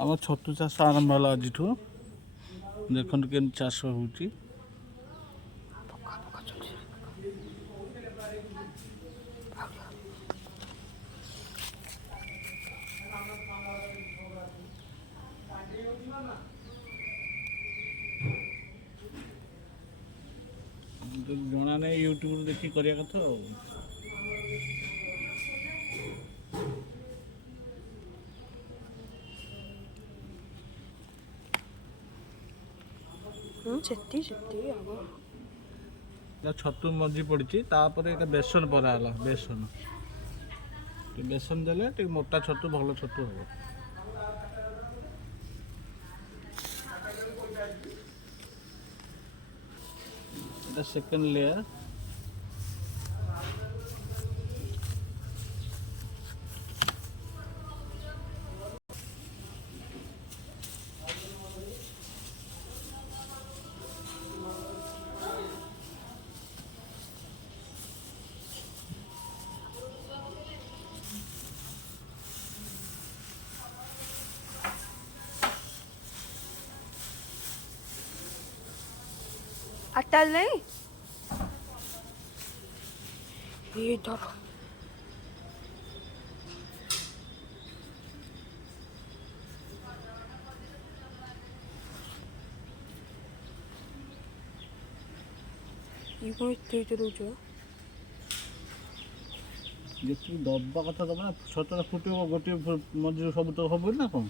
ଆମ ଛତୁ ଚାଷ ଆରମ୍ଭ ହେଲା ଆଜିଠୁ। ଦେଖନ୍ତୁ କେମିତି ଚାଷ ହେଉଛି। ଜଣା ନାହିଁ, ୟୁଟ୍ୟୁବରୁ ଦେଖିକି କରିବା କଥା ଆଉ। ଛତୁ ମଞ୍ଜି ପଡ଼ିଛି, ତାପରେ ଏଇଟା ବେସନ ପରା ହେଲା। ବେସନ ଦେଲେ ଟିକେ ମୋଟା ଛତୁ, ଭଲ ଛତୁ ହେବ। এটা সেকেন্ড লেয়ার। अटल नहीं ये धरो ये कोई तेज रोज ଯେତିକି ଦବା କଥା ଦବା ନା, ଛତୁଟା ଫୁଟିବ ଗୋଟିଏ ମଞ୍ଜିରୁ ସବୁ ତ ହବନି ନା କ'ଣ?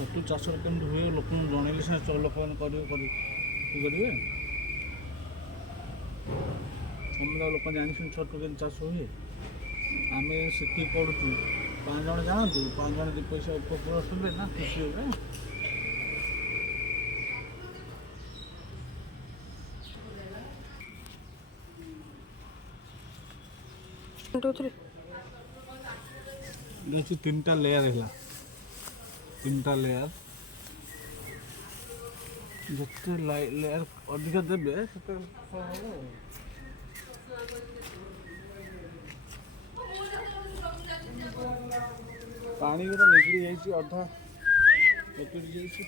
ଛତୁ ଚାଷରେ କେମିତି ହୁଏ ଲୋକଙ୍କୁ ଜଣେଇଲେ ସିନା ଲୋକମାନେ କରିବେ। ସମୁଦାୟ ଲୋକ ଜାଣିଛନ୍ତି ଛତୁ କେମିତି ଚାଷ ହୁଏ। ଆମେ ଶିଖିକି ପଢ଼ୁଛୁ, 5 ଜଣ ଜାଣନ୍ତୁ, 5 ଜଣ 2 ପଇସା ଉପକୂଳ ଶୁଣିବେ ନା, ଖୁସି ହେବେ। देखिए 3टा लेयर है, 3टा लेयर। जिते लेयर अधिक देवे से पानी गुरा निगड़ी जाइए, अधा निगड़ी जाइए।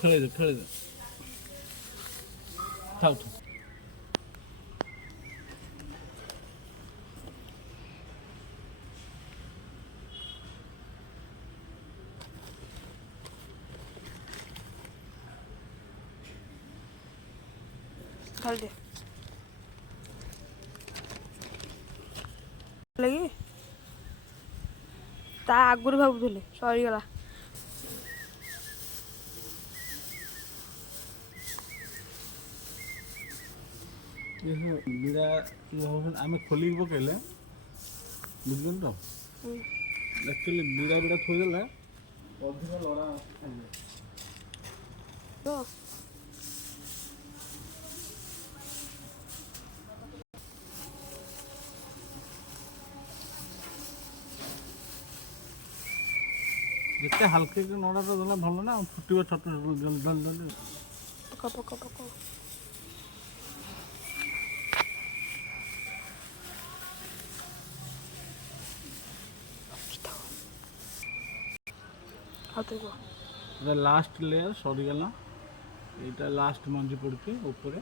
खेले दे थाउ डाल दे लगी ता आगुरी भाबुले सरीगला बिड़ा आम खोल पकड़े बुझल तो एक्चुअली बिड़ा बिड़ा थोदेला अधिक लड़ा जिते हल्के नड़ा तो देला भल ना, फुटो छतु जल्दी पका पका पका लास्ट लेयर सरीगला। यहाँ लास्ट मंजी पड़ी ऊपर।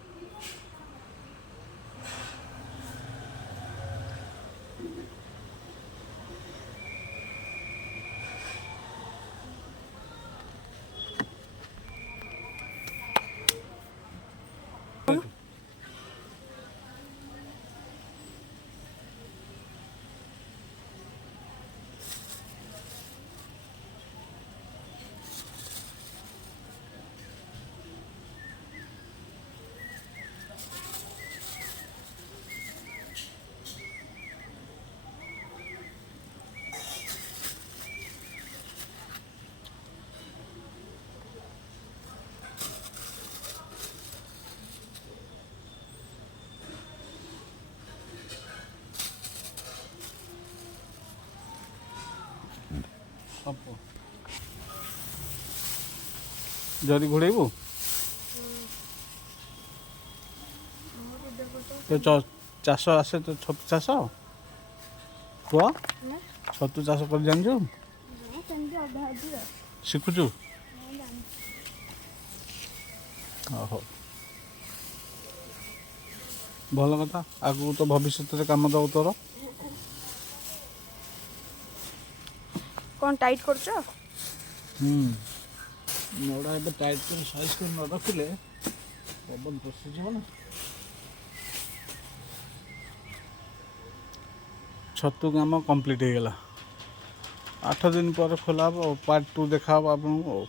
ସବୁ ଜରି ଘୋଡ଼େଇବୁ ତ ଚାଷ ଆସେ ତ ଛତୁ ଚାଷ କୁହ ଛତୁ ଚାଷ କରି ଜାଣିଛୁ ଶିଖୁଛୁ ଓହୋ ଭଲ କଥା ଆଗକୁ ତ ଭବିଷ୍ୟତରେ କାମ ଦେବ ତୋର କ'ଣ ଟାଇଟ୍ କରୁଛ? ନଡ଼ା ଏବେ ଟାଇଟ୍ କରି ସାଇଜ୍ କରି ନ ରଖିଲେ ପବନ ପଶିଯିବ ନା ଛତୁ କାମ କମ୍ପ୍ଲିଟ୍ ହେଇଗଲା 8 ଦିନ ପରେ ଖୋଲା ହେବ ପାର୍ଟ 2 ଦେଖାହେବ ଆପଣଙ୍କୁ ଆଉ